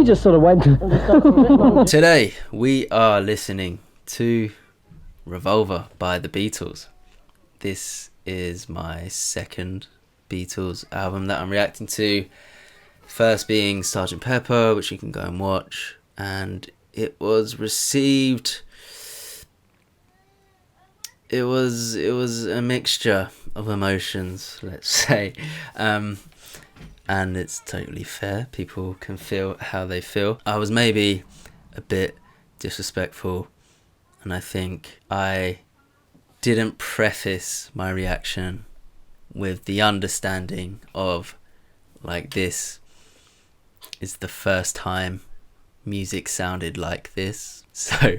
we just sort of went. Today we are listening to Revolver by the Beatles. This is my second Beatles album that I'm reacting to. First being Sgt. Pepper, which you can go and watch, and it was received. It was a mixture of emotions, let's say, and it's totally fair. People can feel how they feel. I was maybe a bit disrespectful, and I think I didn't preface my reaction with the understanding of, like, this is the first time music sounded like this, so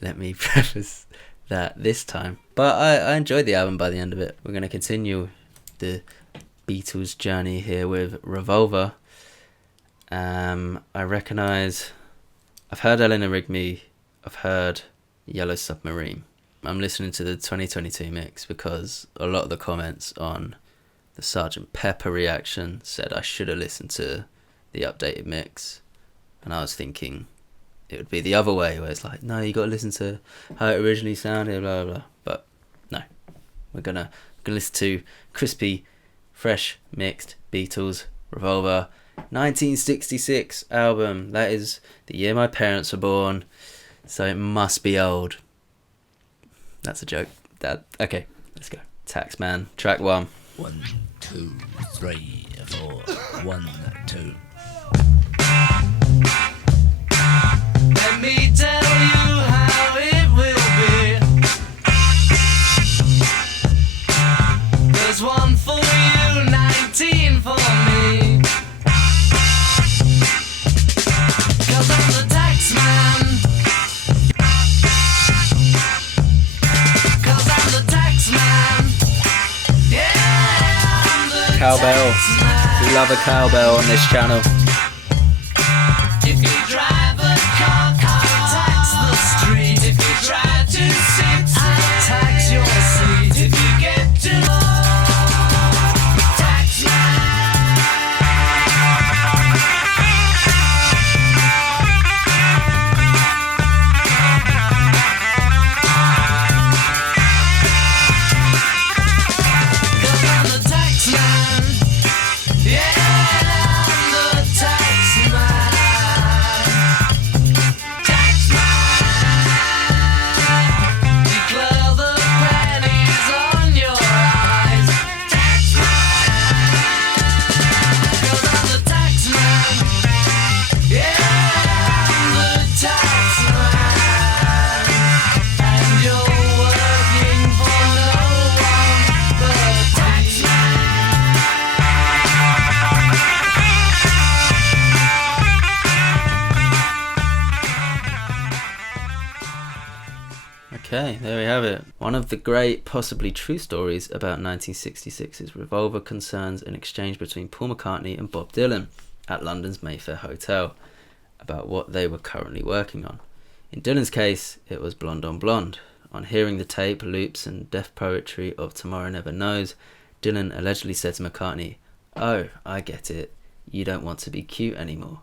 let me preface that this time. But I enjoyed the album by the end of it. We're going to continue the Beatles journey here with Revolver. I recognise, I've heard Eleanor, Rigby, I've heard Yellow Submarine. I'm listening to the 2022 mix because a lot of the comments on the Sgt. Pepper reaction said I should have listened to the updated mix, and I was thinking it would be the other way, where it's like, no, you got to listen to how it originally sounded, blah blah blah. But no, we're gonna listen to crispy, fresh, mixed Beatles Revolver, 1966 album. That is the year my parents were born, so it must be old. That's a joke. Okay, let's go. Taxman, track 1. 1, 2, 3, 4. 1, 2. Let me tell you how it will be. There's 1 for you, 19 for me. 'Cause I'm the Taxman. 'Cause I'm the Taxman. Yeah, I'm the Cowbell. Taxman. We love a cowbell on this channel. If you drive a car, I'll tax the street. If you try to sit, I'll tax your seat. If you get to Taxman. Cause I'm the Taxman. Yeah, I'm the Taxman. Declare the pennies on your eyes. Cause I'm the Taxman. Yeah, I'm the Taxman. And you're working for no one but Taxman. Okay, there we have it. One of the great, possibly true stories about 1966's Revolver concerns an exchange between Paul McCartney and Bob Dylan at London's Mayfair Hotel about what they were currently working on. In Dylan's case, it was Blonde on Blonde. On hearing the tape, loops and deaf poetry of Tomorrow Never Knows, Dylan allegedly said to McCartney, "Oh, I get it. You don't want to be cute anymore."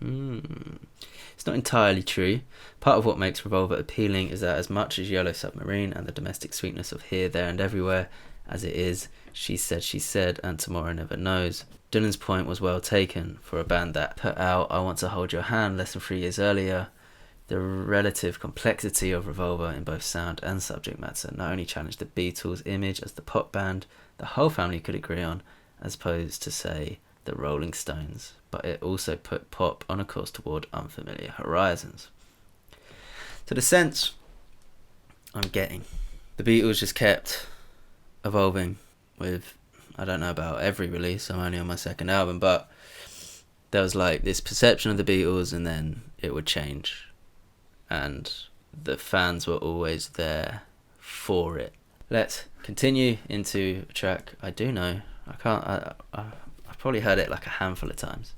It's not entirely true. Part of what makes Revolver appealing is that as much as Yellow Submarine and the domestic sweetness of Here, There and Everywhere as it is She Said and Tomorrow Never Knows, Dylan's point was well taken. For a band that put out I Want to Hold Your Hand less than 3 years earlier, the relative complexity of Revolver in both sound and subject matter not only challenged the Beatles' image as the pop band the whole family could agree on, as opposed to, say, the Rolling Stones, but it also put pop on a course toward unfamiliar horizons. To the sense I'm getting, the Beatles just kept evolving with, I don't know about every release, I'm only on my second album, but there was like this perception of the Beatles and then it would change, and the fans were always there for it. Let's continue into a track I do know. I've probably heard it like a handful of times.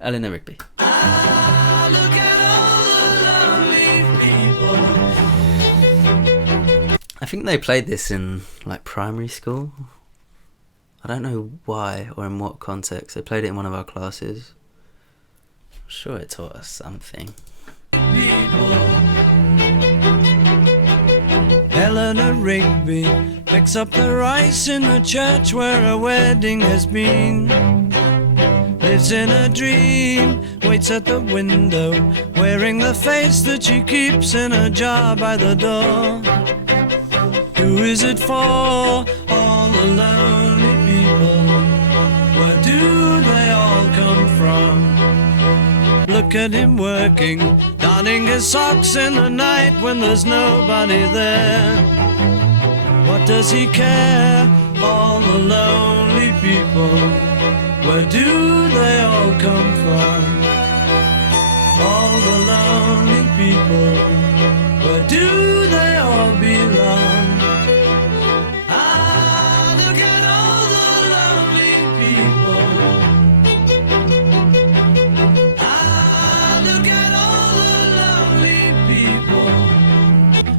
Eleanor, Rigby. Look at all the lonely people. I think they played this in like primary school. I don't know why or in what context. They played it in one of our classes. sure it taught us something. Eleanor Rigby picks up the rice in the church where a wedding has been. Lives in a dream, waits at the window, wearing the face that she keeps in a jar by the door. Who is it for? All the lonely people. Where do they all come from? Look at him working, darning his socks in the night when there's nobody there. What does he care? All the lonely people. Where do they all come from? All the lonely people. Where do they all belong? Ah, look at all the lonely people. Ah, look at all the lonely people.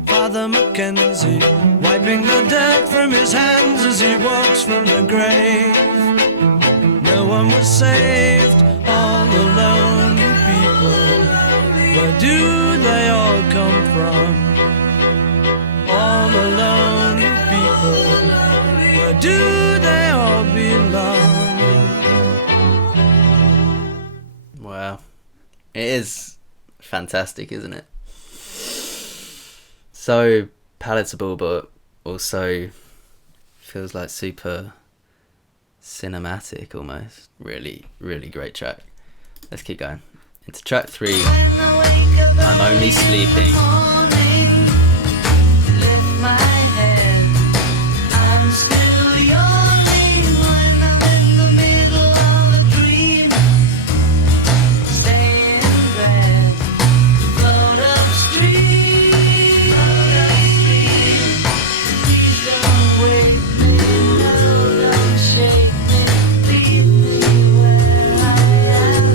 Father Mackenzie, wiping the dirt from his hands as he walks from the grave. No one was saved, all the lonely people. Where do they all come from? All the lonely people. Where do they all belong? Wow. It is fantastic, isn't it? So palatable, but also feels like super cinematic almost. Really, really great track. Let's keep going. Into track 3, I'm Only Sleeping. Lift my head, I'm still yawning when I'm in the middle of a dream. Stay in bed, float upstream. Please don't wake me, no, don't shake me. Leave me where I am,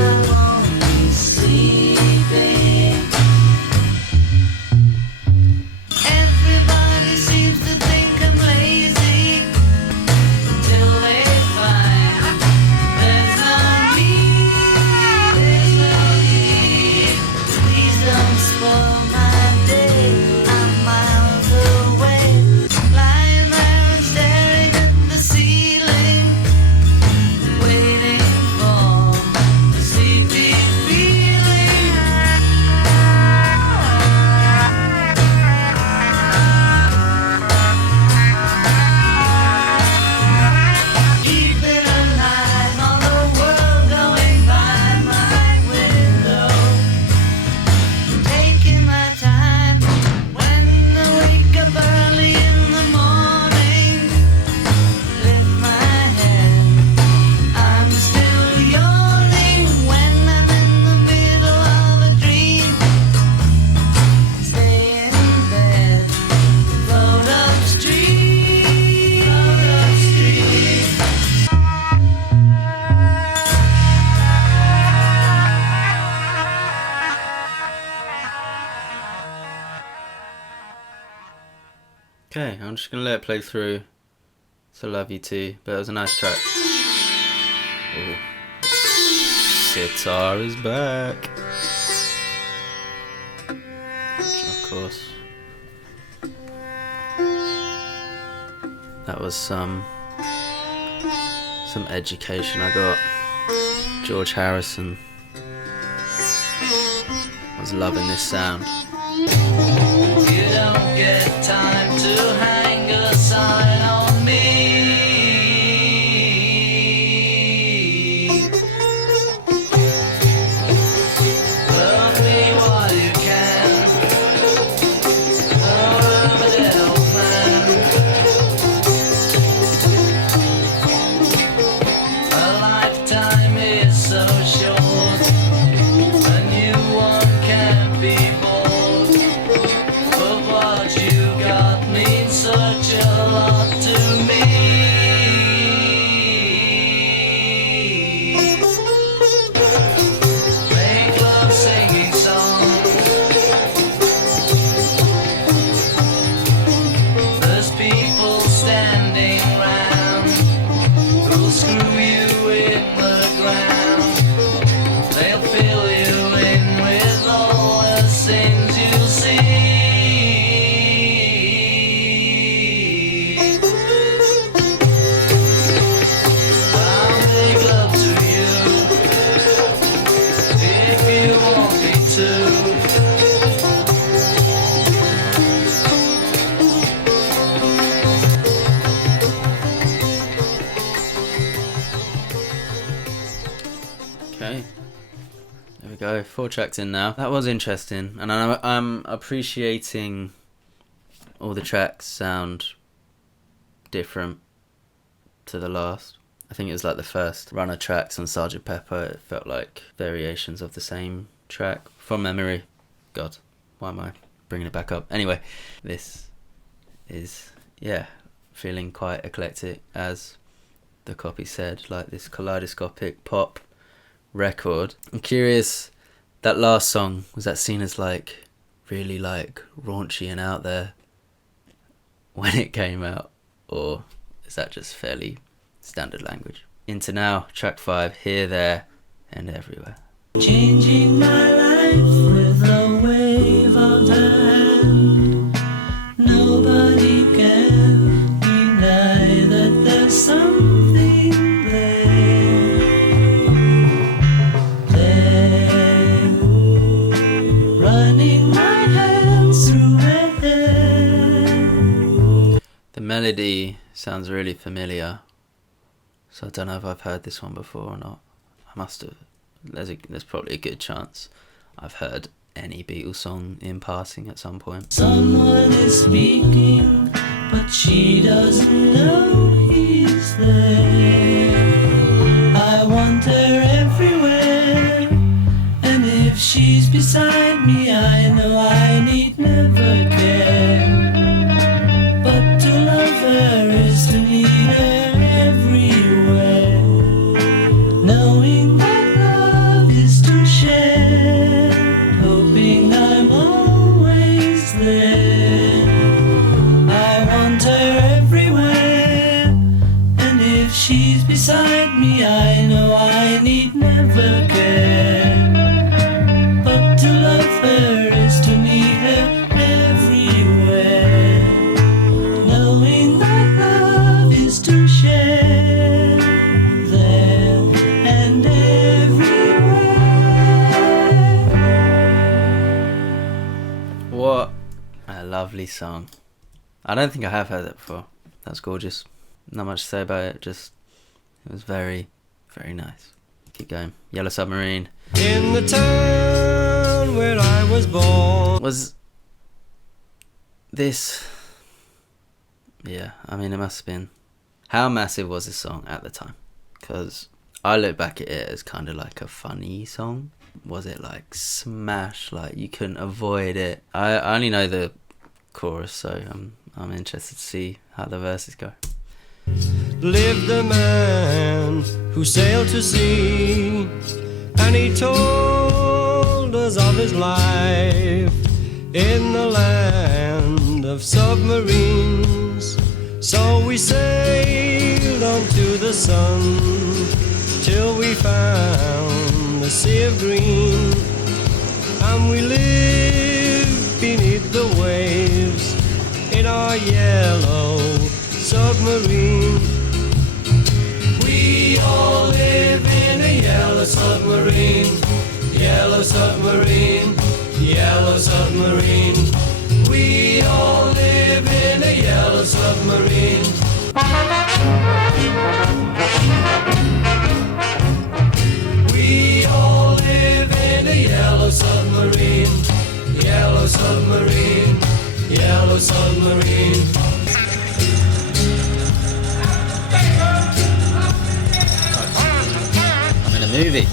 I'm only sleeping. Everybody seems to think I'm lazy till they find there's no need, there's no need. Please don't spoil my day, I'm miles away, lying there and staring at the ceiling, waiting for the sleepy feeling. Keeping an eye on the world going by my window, taking my time when I wake up early in the morning. Lift my head, I'm still yawning when I'm in the middle of a dream. Stay in bed, float upstream, float upstream. Okay, I'm just gonna let it play through. So love you too, but it was a nice track. Ooh. Guitar is back. Of course. That was some education I got. George Harrison. I was loving this sound. You don't get time to hang a sign on me. Love me while you can. Oh, I'm a dead old man. A lifetime is so short. A new one can't be bought. But what you got There we go, 4 tracks in now. That was interesting, and I'm appreciating all the tracks sound different to the last. I think it was like the first run of tracks on Sgt. Pepper, it felt like variations of the same track from memory. God, why am I bringing it back up? Anyway, this is, yeah, feeling quite eclectic, as the copy said, like this kaleidoscopic pop record. I'm curious, that last song, was that seen as like really like raunchy and out there when it came out, or is that just fairly standard language? Into now, track 5, Here, There and Everywhere. Changing my life with a wave of the hand. Nobody can deny that there's something there. Running my hands through her hair. The melody sounds really familiar, so I don't know if I've heard this one before or not. I must have. There's probably a good chance I've heard any Beatles song in passing at some point. Someone is speaking, but she doesn't know he's there. I want her everywhere, and if she's beside me, I know I need never care. But to love her is to need her everywhere, knowing that love is to share, hoping I'm always there. I want her everywhere, and if she's beside me, I know I need never care. But to love her is to need her everywhere, knowing that love is to share there and everywhere. What a lovely song. I don't think I have heard that before. That's gorgeous. Not much to say about it, just it was very, very nice. Keep going. Yellow Submarine. In the town where I was born. Was this... Yeah, I mean, it must have been... How massive was this song at the time? Because I look back at it as kind of like a funny song. Was it like smash, like you couldn't avoid it? I only know the chorus, so I'm interested to see how the verses go. Lived a man who sailed to sea, and he told us of his life in the land of submarines. So we sailed on to the sun till we found the sea of green, and we lived beneath the waves in our yellow submarine. We all live in a yellow submarine, yellow submarine, yellow submarine. We all live in a yellow submarine. We all live in a yellow submarine, yellow submarine, yellow submarine. I'm in a movie.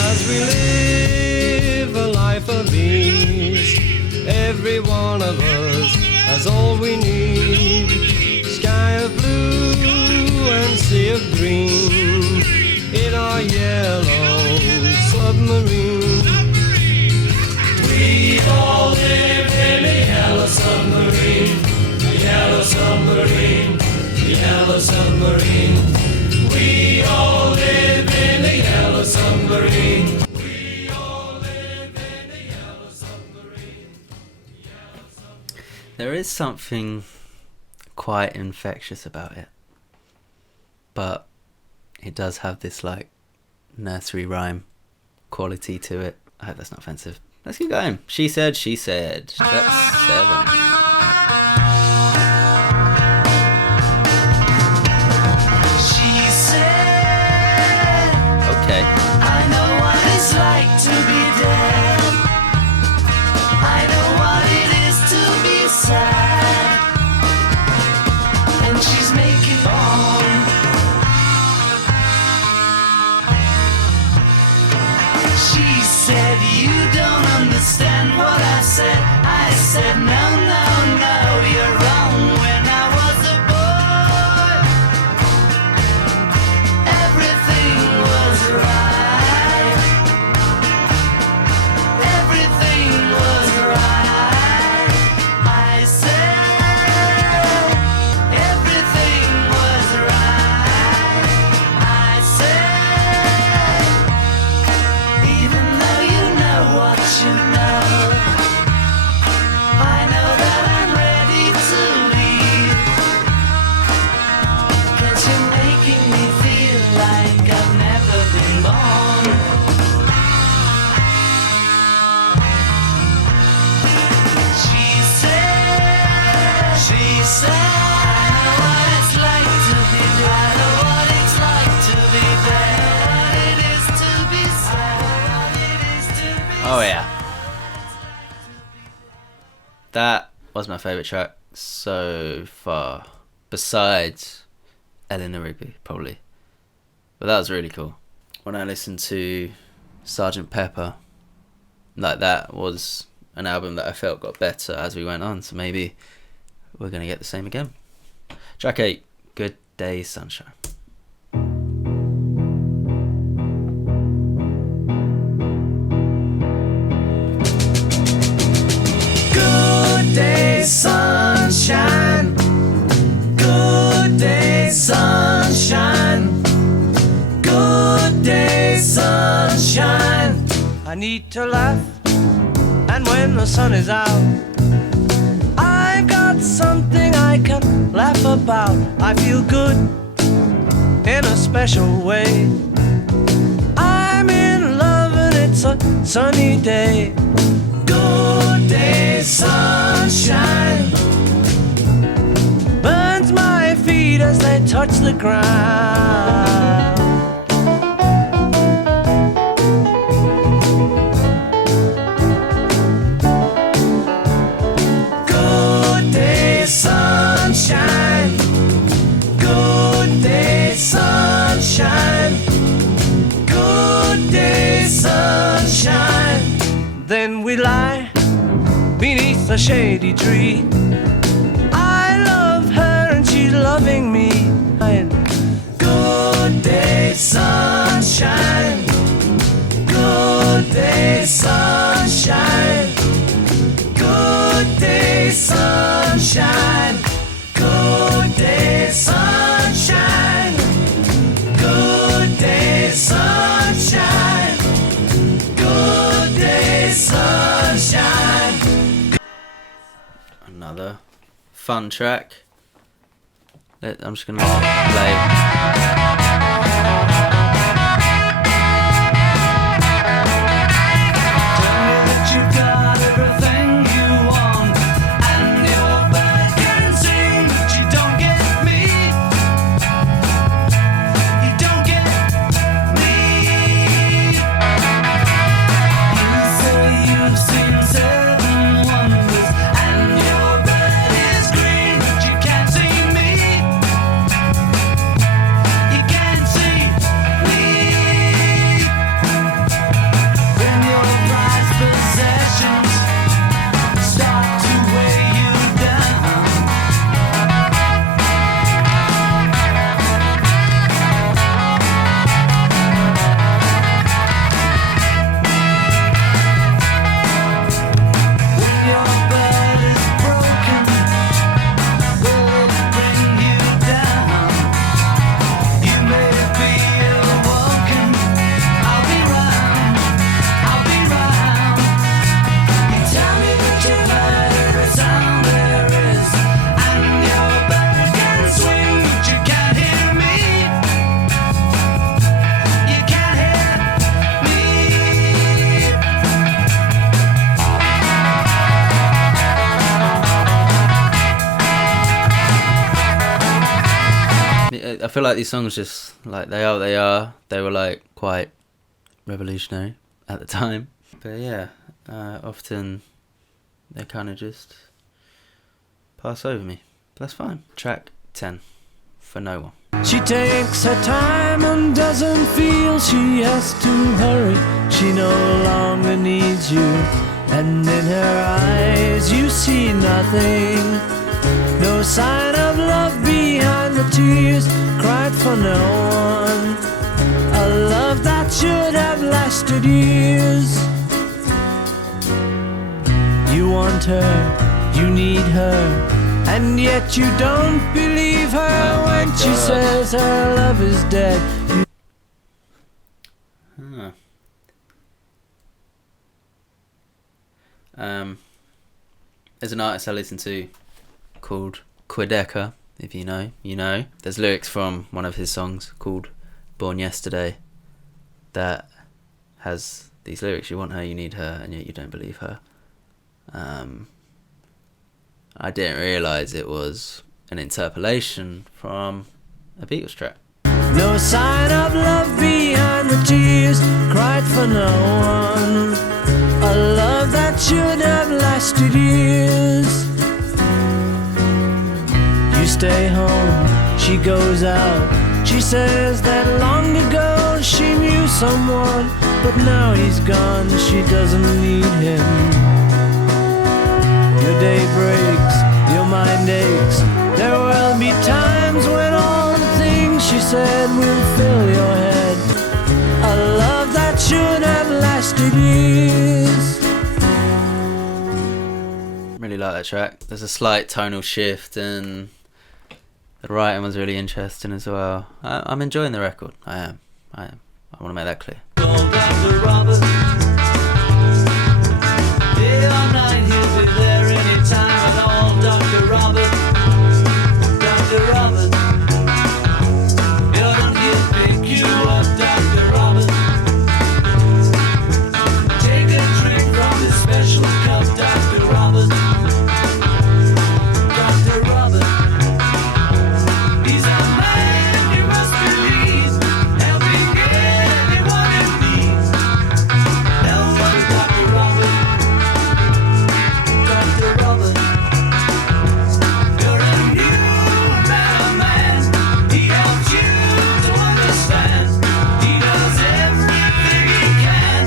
As we live a life of ease, every one of us has all we need. Sky of blue and sea of green in our yellow submarine. We all live in a yellow submarine, yellow submarine, yellow submarine. We all live in a yellow submarine. We all live in a yellow submarine. There is something quite infectious about it, but it does have this like nursery rhyme quality to it. I hope that's not offensive. Let's keep going. She said, track 7. She said, Okay. She said, you don't understand what I said. I said, no, no, no, you're wrong. When I was a boy, everything was right. Everything was right. I said, everything was right. I said, even though you know what you know, I know that I'm ready to leave. 'Cause you're making me feel like I've never been born. She said, I know what it's like to be there. I know what it's like to be there. What it is to be sad. What it is to be Oh yeah. That was my favourite track so far. Besides Eleanor Rigby, probably. But that was really cool. When I listened to Sgt. Pepper, like that was an album that I felt got better as we went on. So maybe we're going to get the same again. Track 8, Good Day Sunshine. Good day, sunshine. Good day, sunshine. Good day, sunshine. I need to laugh, and when the sun is out, I've got something I can laugh about. I feel good in a special way. I'm in love and it's a sunny day. Good day, sunshine. Burns my feet as they touch the ground. Good day, sunshine. Good day, sunshine. Good day, sunshine. Then we lie beneath a shady tree. I love her and she's loving me. Good day, sunshine. Good day, sunshine. Good day, sunshine. Good day, sunshine. Good day, sunshine. Good day, sunshine. Another fun track. I'm just going to play. Tell me that you've got everything you want, and your bird can sing, but you don't get me. You don't get me. You say you've seen 7 wonders, and your bird is green, but you can't see me. You can't see me. When your prized possessions start to weigh you down, when your bird is broken, will it bring you down? You may be awoken. I'll be round. I'll be round. You tell me that you've heard every sound there is, and your bird can swing, but you can't hear me. You can't hear me. I feel like these songs just, like, they are what they are. They were, like, quite revolutionary at the time. But yeah, often they kind of just pass over me. But that's fine. Track 10, For No One. She takes her time and doesn't feel she has to hurry. She no longer needs you, and in her eyes you see nothing. No sign of love behind the tears cried for no one. A love that should have lasted years. You want her, you need her, and yet you don't believe her when she says her love is dead. There's an artist I listen to called Quedeca, if you know, you know. There's lyrics from one of his songs called Born Yesterday that has these lyrics: you want her, you need her, and yet you don't believe her. I didn't realise it was an interpolation from a Beatles track. No sign of love behind the tears cried for no one. A love that should have lasted years. You stay home, she goes out. She says that long ago she knew someone, but now he's gone, she doesn't need him. Your day breaks, your mind aches. There will be times when all the things she said will fill your head. A love that should have lasted years. Really like that track. There's a slight tonal shift and the writing was really interesting as well. I'm enjoying the record. I am. I want to make that clear. Dr. Robert, day or night, he'll be there anytime at all. Dr. Robert, Dr. Robert, he'll pick you up, Dr. Robert. Take a drink from this special cup, Dr. Robert. Dr. Robert, he's a man you must believe, helping anyone in need. Help us, Dr. Robert. Dr. Robert, you're a new and better man. He helps you to understand. He does everything he can.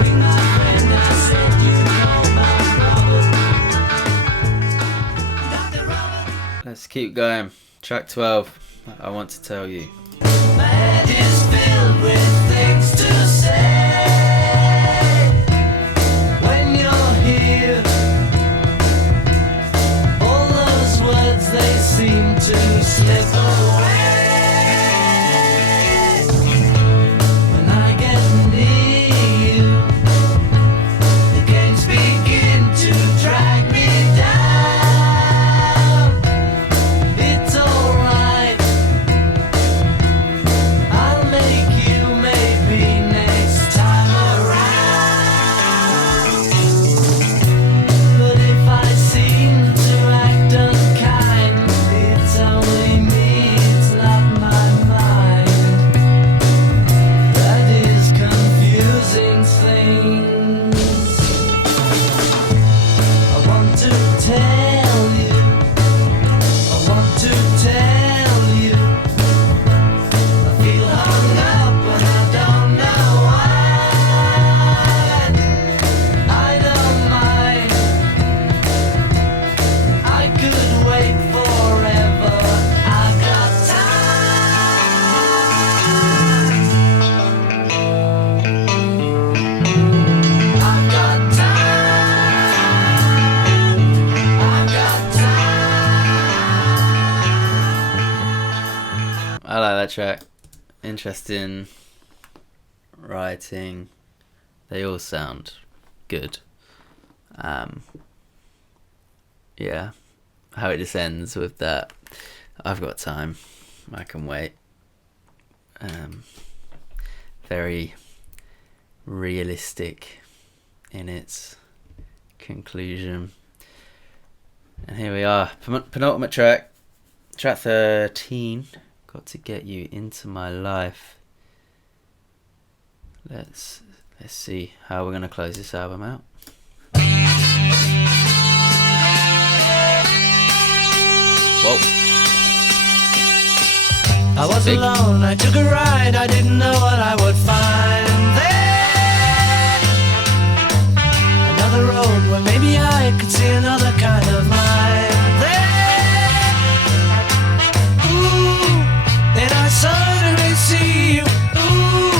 Ring my friend, I said you know about Robert. Dr. Robert. Let's keep going. Track 12. I want to tell you. Man is filled with things to say. When you're here, all those words they seem to slip away. When I get near you, the games begin to drag me down. It's alright, I'll make you maybe next time around. But if I seem to act unkind, it's only me, it's not my mind that is confusing things. I want to tell you, I want to tell you, I feel hung up and I don't know why. I don't mind, I could wait forever. I've got time. I've got time. I've got time. I like that track. Interesting writing. They all sound good. Yeah. How it just ends with that. I've got time. I can wait. Very realistic in its conclusion. And here we are. Penultimate track. Track 13. Got to get you into my life. Let's see how we're gonna close this album out. Whoa. I was Big. alone, I took a ride, I didn't know what I would find there. Another road where maybe I could see another kind of mind there. Ooh, then I suddenly see you. Ooh,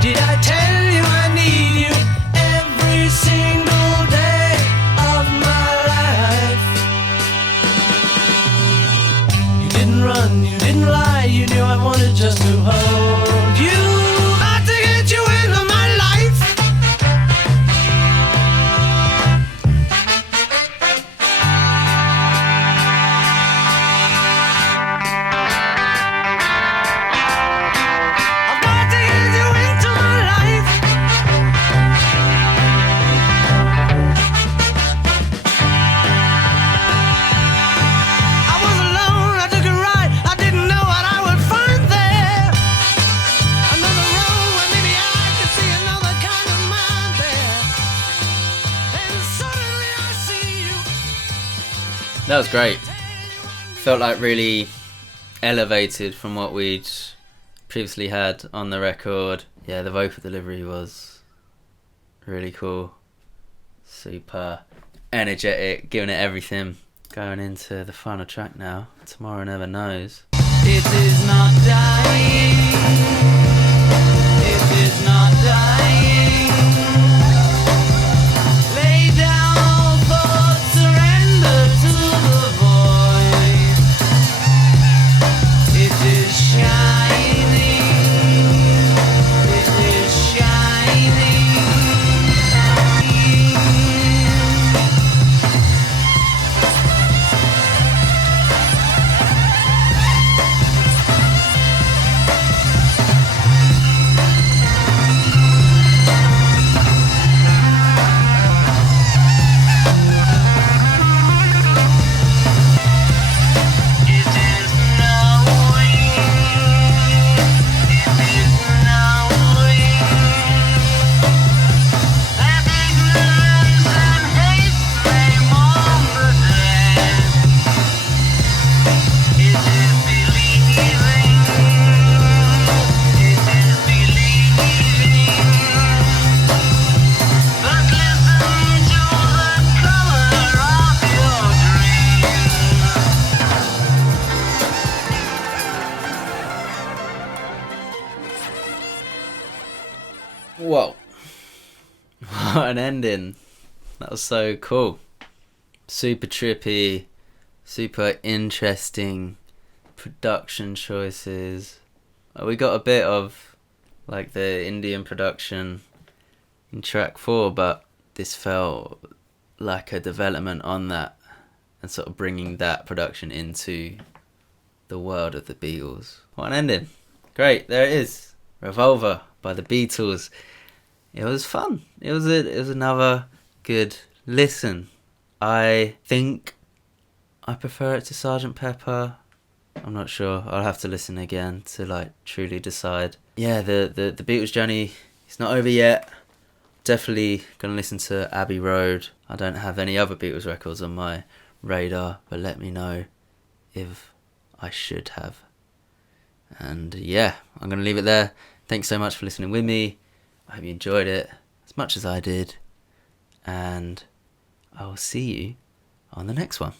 did I tell you I need you every single day of my life? You didn't run, you didn't lie, you knew I wanted just to hold you. Not to get you into my life. I've got to get you into my life. I was alone, I took a ride, I didn't know what I would find there. Another road where maybe I could see another kind of mind there. And suddenly I see you. That was great. Felt like really elevated from what we'd previously had on the record. Yeah, the vocal delivery was really cool. Super energetic, giving it everything. Going into the final track now. Tomorrow Never Knows. It is not dying. It is not dying. Lay down all thoughts, surrender to the void. It is shining. It is shining. Whoa. What an ending. That was so cool. Super trippy, super interesting production choices. We got a bit of like the Indian production in track 4, but this felt like a development on that and sort of bringing that production into the world of the Beatles. What an ending. Great, there it is. Revolver by the Beatles. It was fun. It was another good listen. I think I prefer it to Sgt. Pepper. I'm not sure. I'll have to listen again to like truly decide. Yeah, the Beatles journey is not over yet. Definitely gonna listen to Abbey Road. I don't have any other Beatles records on my radar, but let me know if I should have. And yeah, I'm gonna leave it there. Thanks so much for listening with me. I hope you enjoyed it as much as I did. And I will see you on the next one.